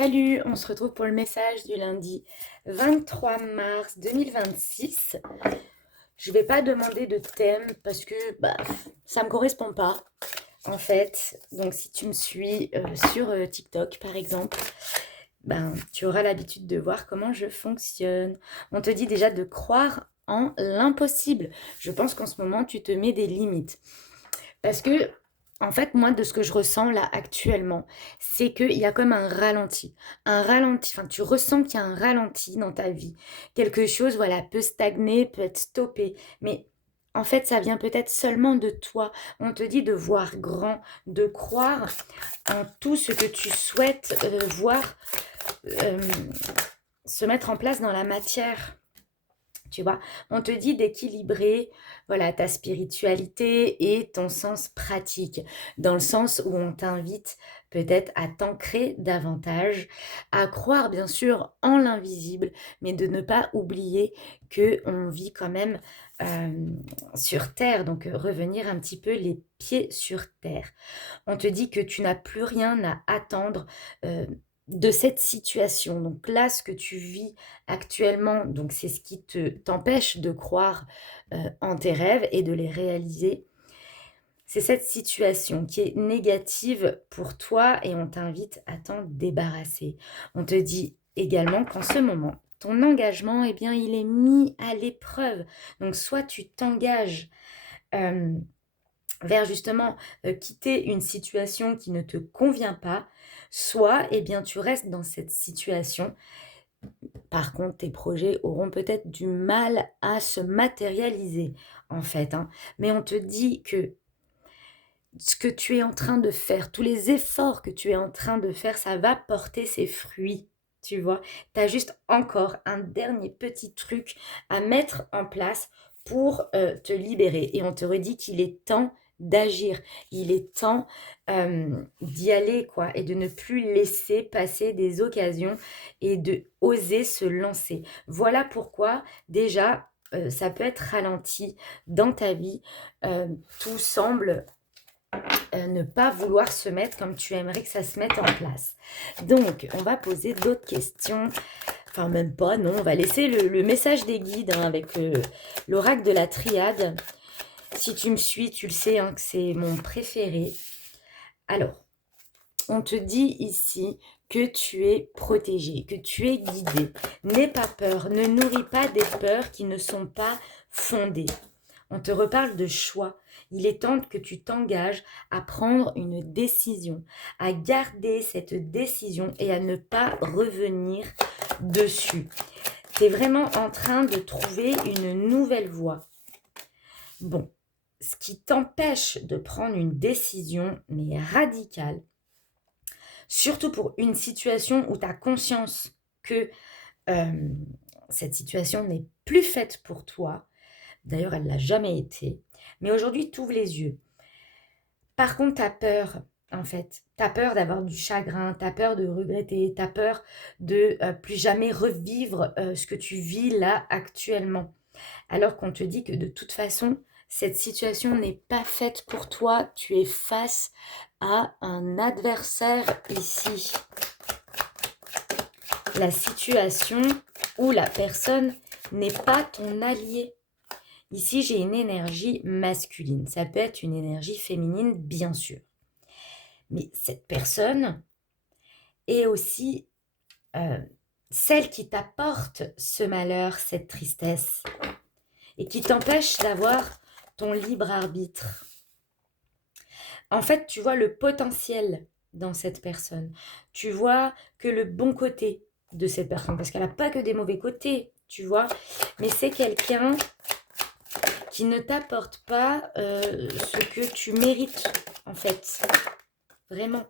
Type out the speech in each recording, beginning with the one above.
Salut, on se retrouve pour le message du lundi 23 mars 2026. Je vais pas demander de thème parce que ça me correspond pas en fait. Donc si tu me suis sur TikTok par exemple, tu auras l'habitude de voir comment je fonctionne. On te dit déjà de croire en l'impossible. Je pense qu'en ce moment tu te mets des limites. Parce que, en fait, moi, de ce que je ressens là actuellement, c'est qu'il y a comme un ralenti. Un ralenti, enfin, tu ressens qu'il y a un ralenti dans ta vie. Quelque chose, voilà, peut stagner, peut être stoppé. Mais en fait, ça vient peut-être seulement de toi. On te dit de voir grand, de croire en tout ce que tu souhaites voir euh, se mettre en place dans la matière. Tu vois, on te dit d'équilibrer, voilà, ta spiritualité et ton sens pratique, dans le sens où on t'invite peut-être à t'ancrer davantage, à croire bien sûr en l'invisible, mais de ne pas oublier que on vit quand même sur Terre, donc revenir un petit peu les pieds sur Terre. On te dit que tu n'as plus rien à attendre euh, de cette situation. Donc là, ce que tu vis actuellement, donc c'est ce qui t'empêche de croire en tes rêves et de les réaliser. C'est cette situation qui est négative pour toi et on t'invite à t'en débarrasser. On te dit également qu'en ce moment, ton engagement, eh bien, il est mis à l'épreuve. Donc soit tu t'engages euh, vers justement quitter une situation qui ne te convient pas, soit eh bien tu restes dans cette situation. Par contre, tes projets auront peut-être du mal à se matérialiser en fait, hein. Mais on te dit que ce que tu es en train de faire, tous les efforts que tu es en train de faire, ça va porter ses fruits. Tu vois, tu as juste encore un dernier petit truc à mettre en place pour te libérer. Et on te redit qu'il est temps d'agir. Il est temps d'y aller, quoi, et de ne plus laisser passer des occasions et de oser se lancer. Voilà pourquoi, déjà, ça peut être ralenti dans ta vie. Tout semble ne pas vouloir se mettre comme tu aimerais que ça se mette en place. Donc, on va poser d'autres questions. Enfin, même pas, non. On va laisser le message des guides hein, avec l'oracle de la triade. Si tu me suis, tu le sais hein, que c'est mon préféré. Alors, on te dit ici que tu es protégé, que tu es guidé. N'aie pas peur, ne nourris pas des peurs qui ne sont pas fondées. On te reparle de choix. Il est temps que tu t'engages à prendre une décision, à garder cette décision et à ne pas revenir dessus. Tu es vraiment en train de trouver une nouvelle voie. Bon, ce qui t'empêche de prendre une décision, mais radicale, surtout pour une situation où tu as conscience que euh, cette situation n'est plus faite pour toi. D'ailleurs, elle ne l'a jamais été. Mais aujourd'hui, tu ouvres les yeux. Par contre, tu as peur, en fait. Tu as peur d'avoir du chagrin, tu as peur de regretter, tu as peur de plus jamais revivre ce que tu vis là actuellement. Alors qu'on te dit que de toute façon, cette situation n'est pas faite pour toi. Tu es face à un adversaire ici. La situation où la personne n'est pas ton allié. Ici, j'ai une énergie masculine. Ça peut être une énergie féminine, bien sûr. Mais cette personne est aussi euh, celle qui t'apporte ce malheur, cette tristesse, et qui t'empêche d'avoir ton libre arbitre. En fait, tu vois le potentiel dans cette personne. Tu vois que le bon côté de cette personne, parce qu'elle n'a pas que des mauvais côtés, tu vois, mais c'est quelqu'un qui ne t'apporte pas ce que tu mérites, en fait. Vraiment.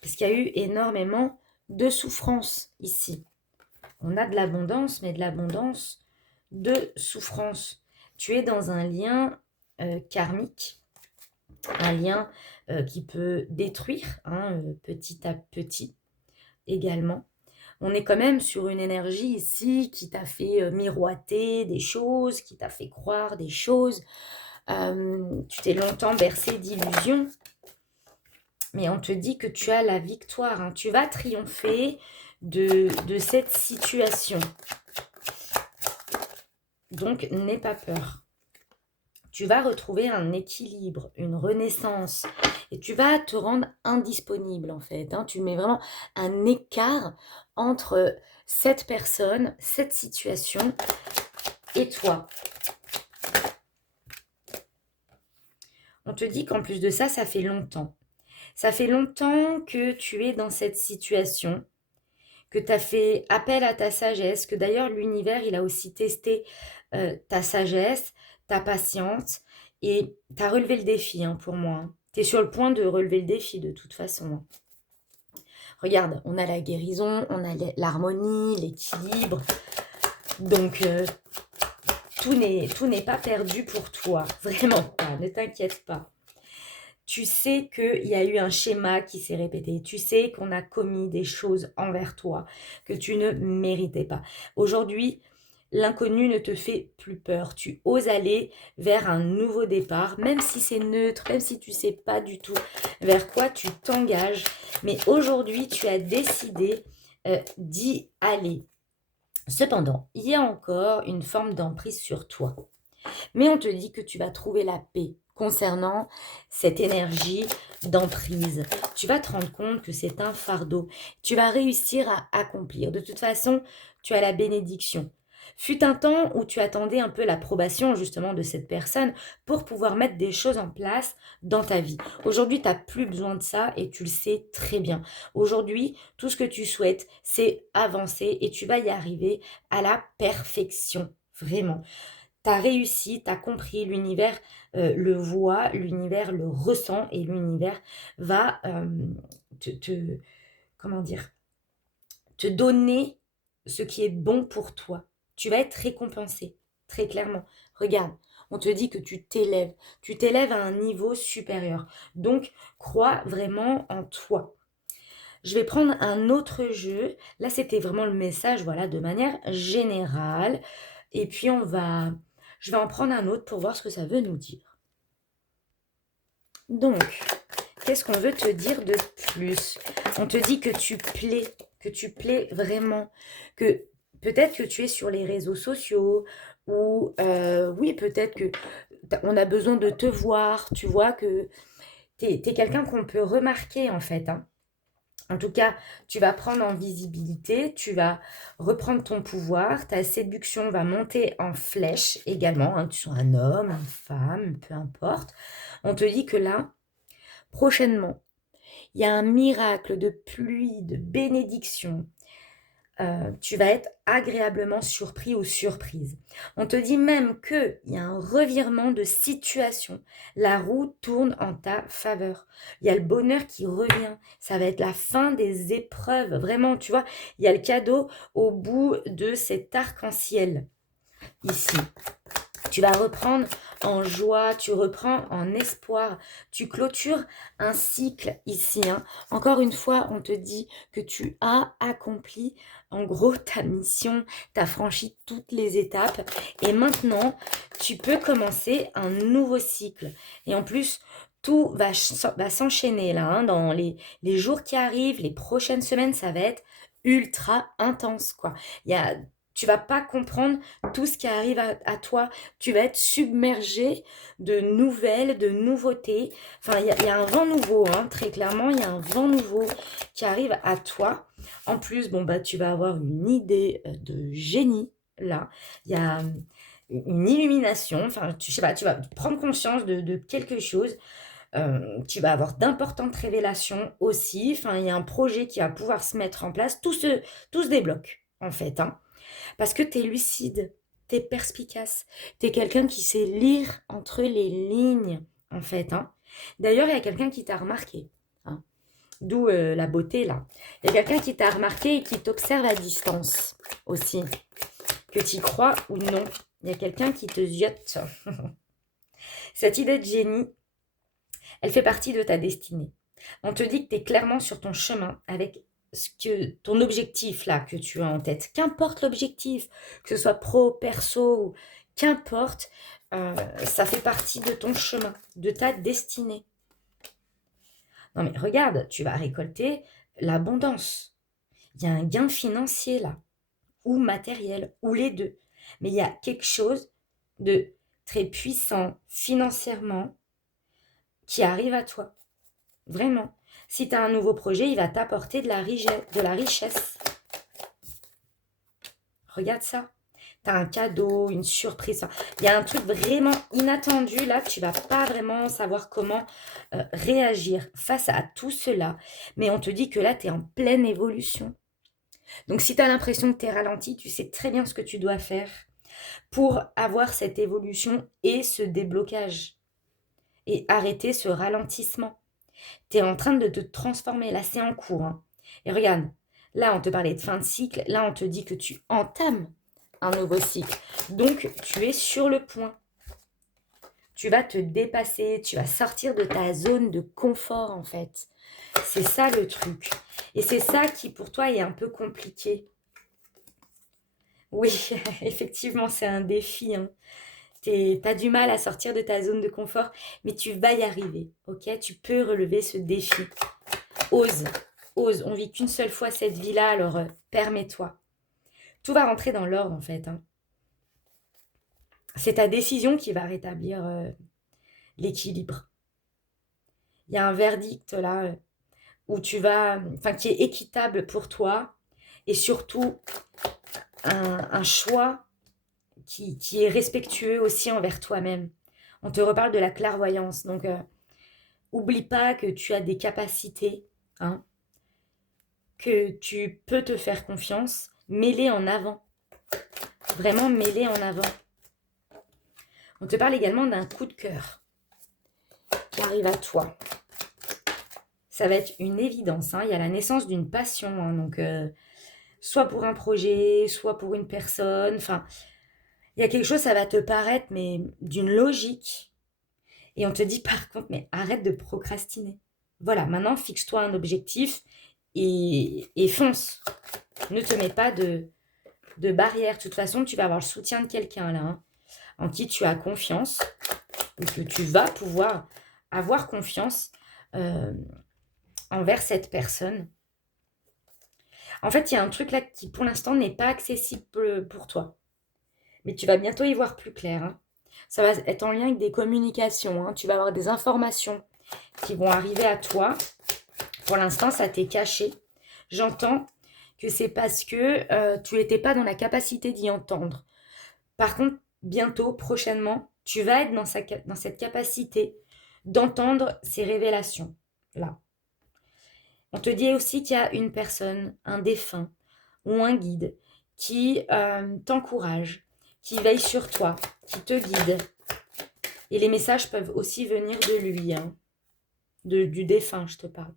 Parce qu'il y a eu énormément de souffrance ici. On a de l'abondance, mais de l'abondance de souffrance. Tu es dans un lien karmique, un lien qui peut détruire hein, petit à petit également. On est quand même sur une énergie ici qui t'a fait miroiter des choses, qui t'a fait croire des choses. Tu t'es longtemps bercé d'illusions. mais on te dit que tu as la victoire, hein. Tu vas triompher de cette situation. Donc, n'aie pas peur. Tu vas retrouver un équilibre, une renaissance, et tu vas te rendre indisponible en fait, hein. Tu mets vraiment un écart entre cette personne, cette situation et toi. On te dit qu'en plus de ça, ça fait longtemps. Ça fait longtemps que tu es dans cette situation, que tu as fait appel à ta sagesse, que d'ailleurs l'univers, il a aussi testé ta sagesse, ta patience, et tu as relevé le défi hein, pour moi. Tu es sur le point de relever le défi de toute façon. Hein. Regarde, on a la guérison, on a l'harmonie, l'équilibre. Donc, tout n'est pas perdu pour toi. Vraiment pas, ne t'inquiète pas. Tu sais qu'il y a eu un schéma qui s'est répété. Tu sais qu'on a commis des choses envers toi que tu ne méritais pas. Aujourd'hui, l'inconnu ne te fait plus peur. Tu oses aller vers un nouveau départ, même si c'est neutre, même si tu ne sais pas du tout vers quoi tu t'engages. Mais aujourd'hui, tu as décidé d'y aller. Cependant, il y a encore une forme d'emprise sur toi. Mais on te dit que tu vas trouver la paix concernant cette énergie d'emprise. Tu vas te rendre compte que c'est un fardeau. Tu vas réussir à accomplir. De toute façon, tu as la bénédiction. Fut un temps où tu attendais un peu l'approbation justement de cette personne pour pouvoir mettre des choses en place dans ta vie. Aujourd'hui, tu n'as plus besoin de ça et tu le sais très bien. Aujourd'hui, tout ce que tu souhaites, c'est avancer et tu vas y arriver à la perfection. Vraiment. Tu as réussi, tu as compris, l'univers le voit, l'univers le ressent et l'univers va comment dire, te donner ce qui est bon pour toi. Tu vas être récompensé, très clairement. Regarde, on te dit que tu t'élèves à un niveau supérieur. Donc, crois vraiment en toi. Je vais prendre un autre jeu. Là, c'était vraiment le message, voilà, de manière générale. Et puis, je vais en prendre un autre pour voir ce que ça veut nous dire. Donc, qu'est-ce qu'on veut te dire de plus? On te dit que tu plais vraiment, que peut-être que tu es sur les réseaux sociaux, ou oui, peut-être que on a besoin de te voir, tu vois que tu es quelqu'un qu'on peut remarquer en fait, hein. En tout cas, tu vas prendre en visibilité, tu vas reprendre ton pouvoir, ta séduction va monter en flèche également, hein, que tu sois un homme, une femme, peu importe. On te dit que là, prochainement, il y a un miracle de pluie, de bénédiction. Tu vas être agréablement surpris ou surprise. On te dit même qu'il y a un revirement de situation. La roue tourne en ta faveur. Il y a le bonheur qui revient. Ça va être la fin des épreuves. Vraiment, tu vois, il y a le cadeau au bout de cet arc-en-ciel ici. Tu vas reprendre en joie, tu reprends en espoir, tu clôtures un cycle ici. Hein. Encore une fois, on te dit que tu as accompli en gros ta mission, tu as franchi toutes les étapes et maintenant tu peux commencer un nouveau cycle. Et en plus, tout va s'enchaîner là, hein, dans les jours qui arrivent, les prochaines semaines, ça va être ultra intense quoi. Tu vas pas comprendre tout ce qui arrive à toi. Tu vas être submergé de nouvelles, de nouveautés. Enfin, il y a un vent nouveau, hein, très clairement, il y a un vent nouveau qui arrive à toi. En plus, bon, bah, tu vas avoir une idée de génie, là. Il y a une illumination. Enfin, je sais pas, tu vas prendre conscience de quelque chose. Tu vas avoir d'importantes révélations aussi. Enfin, il y a un projet qui va pouvoir se mettre en place. Tout se débloque, en fait, hein. Parce que tu es lucide, tu es perspicace, tu es quelqu'un qui sait lire entre les lignes, en fait. Hein. D'ailleurs, il y a quelqu'un qui t'a remarqué. Hein. D'où la beauté, là. Il y a quelqu'un qui t'a remarqué et qui t'observe à distance aussi. Que tu y crois ou non. Il y a quelqu'un qui te ziote. Cette idée de génie, elle fait partie de ta destinée. On te dit que tu es clairement sur ton chemin avec ton objectif là que tu as en tête, qu'importe l'objectif, que ce soit pro, perso, qu'importe, ça fait partie de ton chemin, de ta destinée. Non mais regarde, tu vas récolter l'abondance. Il y a un gain financier là, ou matériel, ou les deux. Mais il y a quelque chose de très puissant financièrement qui arrive à toi. Vraiment. Si tu as un nouveau projet, il va t'apporter de la richesse. Regarde ça. Tu as un cadeau, une surprise. Il y a un truc vraiment inattendu là. Tu vas pas vraiment savoir comment réagir face à tout cela. Mais on te dit que là, tu es en pleine évolution. Donc si tu as l'impression que tu es ralenti, tu sais très bien ce que tu dois faire pour avoir cette évolution et ce déblocage. Et arrêter ce ralentissement. Tu es en train de te transformer. Là, c'est en cours. Hein. Et regarde, là, on te parlait de fin de cycle. Là, on te dit que tu entames un nouveau cycle. Donc, tu es sur le point. Tu vas te dépasser. Tu vas sortir de ta zone de confort, en fait. C'est ça le truc. Et c'est ça qui, pour toi, est un peu compliqué. Oui, effectivement, c'est un défi. Hein. Tu as du mal à sortir de ta zone de confort, mais tu vas y arriver, ok? Tu peux relever ce défi. Ose, ose. On vit qu'une seule fois cette vie-là, alors permets-toi. Tout va rentrer dans l'ordre, en fait. Hein. C'est ta décision qui va rétablir l'équilibre. Il y a un verdict là où tu vas, enfin, qui est équitable pour toi et surtout un choix qui est respectueux aussi envers toi-même. On te reparle de la clairvoyance, donc oublie pas que tu as des capacités, hein, que tu peux te faire confiance, mets-les en avant. Vraiment, mets-les en avant. On te parle également d'un coup de cœur qui arrive à toi. Ça va être une évidence. Hein. Il y a la naissance d'une passion. Hein, donc, soit pour un projet, soit pour une personne. Enfin, il y a quelque chose, ça va te paraître, mais d'une logique. Et on te dit par contre, mais arrête de procrastiner. Voilà, maintenant, fixe-toi un objectif et fonce. Ne te mets pas de barrière. De toute façon, tu vas avoir le soutien de quelqu'un là, hein, en qui tu as confiance, ou que tu vas pouvoir avoir confiance envers cette personne. En fait, il y a un truc là qui, pour l'instant, n'est pas accessible pour toi. Mais tu vas bientôt y voir plus clair. Hein. Ça va être en lien avec des communications. Hein. Tu vas avoir des informations qui vont arriver à toi. Pour l'instant, ça t'est caché. J'entends que c'est parce que tu n'étais pas dans la capacité d'y entendre. Par contre, bientôt, prochainement, tu vas être dans cette capacité d'entendre ces révélations-là. On te dit aussi qu'il y a une personne, un défunt ou un guide qui t'encourage, qui veille sur toi, qui te guide. Et les messages peuvent aussi venir de lui, hein, du défunt, je te parle.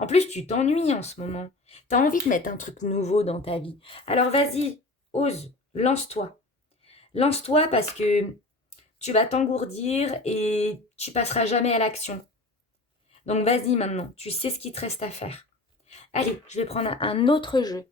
En plus, tu t'ennuies en ce moment. Tu as envie de mettre un truc nouveau dans ta vie. Alors vas-y, ose, lance-toi. Lance-toi parce que tu vas t'engourdir et tu passeras jamais à l'action. Donc vas-y maintenant, tu sais ce qu'il te reste à faire. Allez, je vais prendre un autre jeu.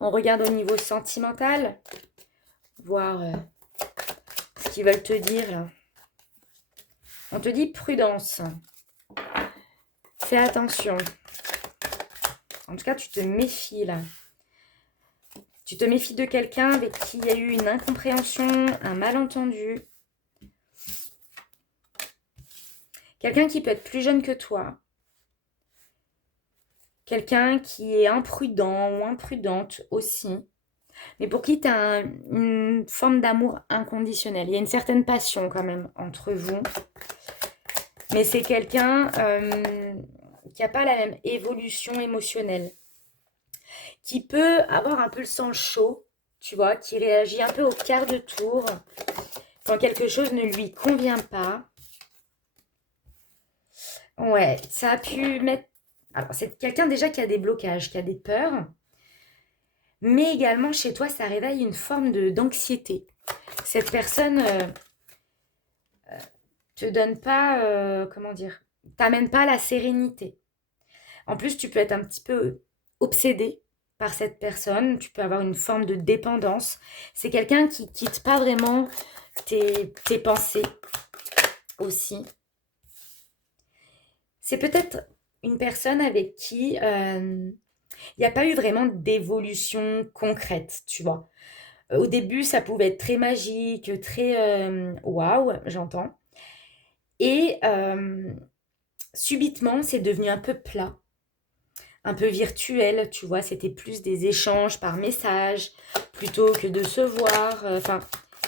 On regarde au niveau sentimental, voir ce qu'ils veulent te dire là. On te dit prudence. Fais attention. En tout cas, tu te méfies là. Tu te méfies de quelqu'un avec qui il y a eu une incompréhension, un malentendu. Quelqu'un qui peut être plus jeune que toi. Quelqu'un qui est imprudent ou imprudente aussi. Mais pour qui tu as une forme d'amour inconditionnel. Il y a une certaine passion quand même entre vous. Mais c'est quelqu'un qui n'a pas la même évolution émotionnelle. Qui peut avoir un peu le sang chaud, tu vois, qui réagit un peu au quart de tour quand quelque chose ne lui convient pas. Ouais, ça a pu mettre... Alors, c'est quelqu'un déjà qui a des blocages, qui a des peurs, mais également chez toi, ça réveille une forme d'anxiété. Cette personne te donne pas, comment dire, t'amène pas la sérénité. En plus, tu peux être un petit peu obsédé par cette personne, tu peux avoir une forme de dépendance. C'est quelqu'un qui quitte pas vraiment tes pensées aussi. C'est peut-être une personne avec qui il n'y a pas eu vraiment d'évolution concrète, tu vois. Au début, ça pouvait être très magique, très waouh, j'entends. Et subitement, c'est devenu un peu plat, un peu virtuel, tu vois. C'était plus des échanges par message plutôt que de se voir. Enfin,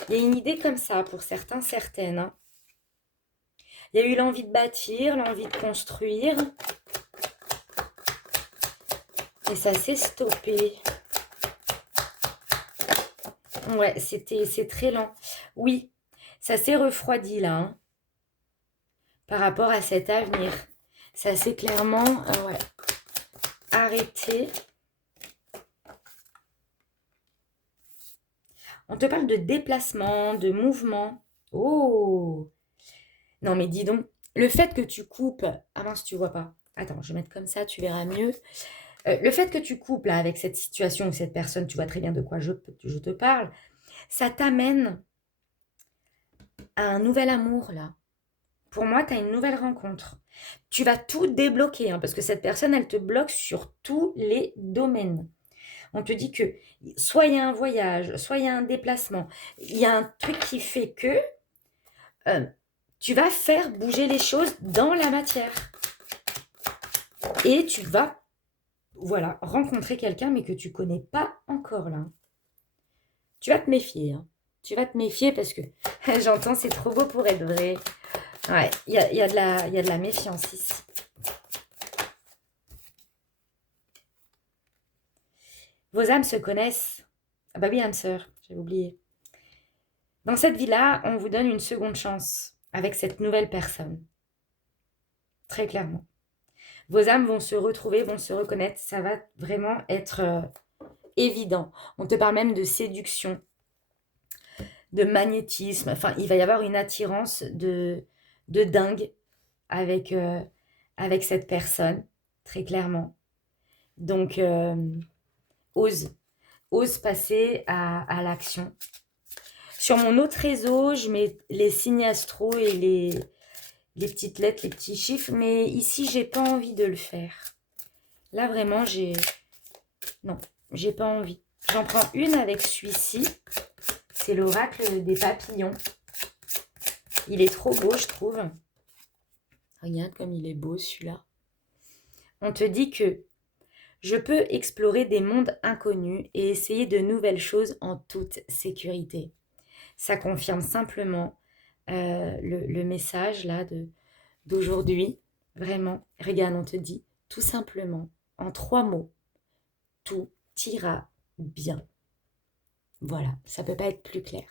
il y a une idée comme ça pour certains, certaines, hein. Il y a eu l'envie de bâtir, l'envie de construire, et ça s'est stoppé. Ouais, c'est très lent. Oui, ça s'est refroidi là, hein, par rapport à cet avenir. Ça s'est clairement ouais, arrêté. On te parle de déplacement, de mouvement. Oh! Non mais dis donc, le fait que tu coupes... Ah mince, tu vois pas. Attends, je vais mettre comme ça, tu verras mieux. Le fait que tu coupes là avec cette situation ou cette personne, tu vois très bien de quoi je te parle, ça t'amène à un nouvel amour là. Pour moi, tu as une nouvelle rencontre. Tu vas tout débloquer, hein, parce que cette personne, elle te bloque sur tous les domaines. On te dit que soit il y a un voyage, soit il y a un déplacement, il y a un truc qui fait que euh, tu vas faire bouger les choses dans la matière. Et tu vas, voilà, rencontrer quelqu'un, mais que tu connais pas encore là. Tu vas te méfier, hein. Tu vas te méfier parce que j'entends, c'est trop beau pour être vrai. Ouais, il y a de la méfiance ici. Vos âmes se connaissent. Ah bah oui, âme sœur, j'avais oublié. Dans cette vie-là, on vous donne une seconde chance avec cette nouvelle personne. Très clairement. Vos âmes vont se retrouver, vont se reconnaître. Ça va vraiment être évident. On te parle même de séduction, de magnétisme. Enfin, il va y avoir une attirance de dingue avec, avec cette personne, très clairement. Donc, ose. Ose passer à l'action. Sur mon autre réseau, je mets les signes astro et les petites lettres, les petits chiffres, mais ici, j'ai pas envie de le faire. Là, vraiment, non, j'ai pas envie. J'en prends une avec celui-ci. C'est l'oracle des papillons. Il est trop beau, je trouve. Regarde comme il est beau, celui-là. On te dit que je peux explorer des mondes inconnus et essayer de nouvelles choses en toute sécurité. Ça confirme simplement le message là d'aujourd'hui. Vraiment, regarde, on te dit tout simplement, en 3 mots, tout ira bien. Voilà, ça ne peut pas être plus clair.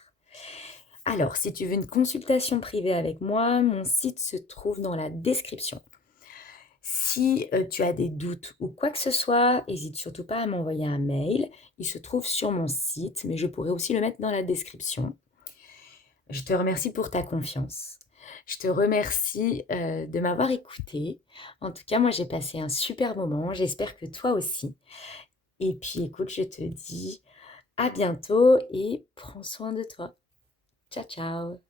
Alors, si tu veux une consultation privée avec moi, mon site se trouve dans la description. Si tu as des doutes ou quoi que ce soit, n'hésite surtout pas à m'envoyer un mail. Il se trouve sur mon site, mais je pourrais aussi le mettre dans la description. Je te remercie pour ta confiance. Je te remercie de m'avoir écouté. En tout cas, moi, j'ai passé un super moment. J'espère que toi aussi. Et puis, écoute, je te dis à bientôt et prends soin de toi. Ciao, ciao.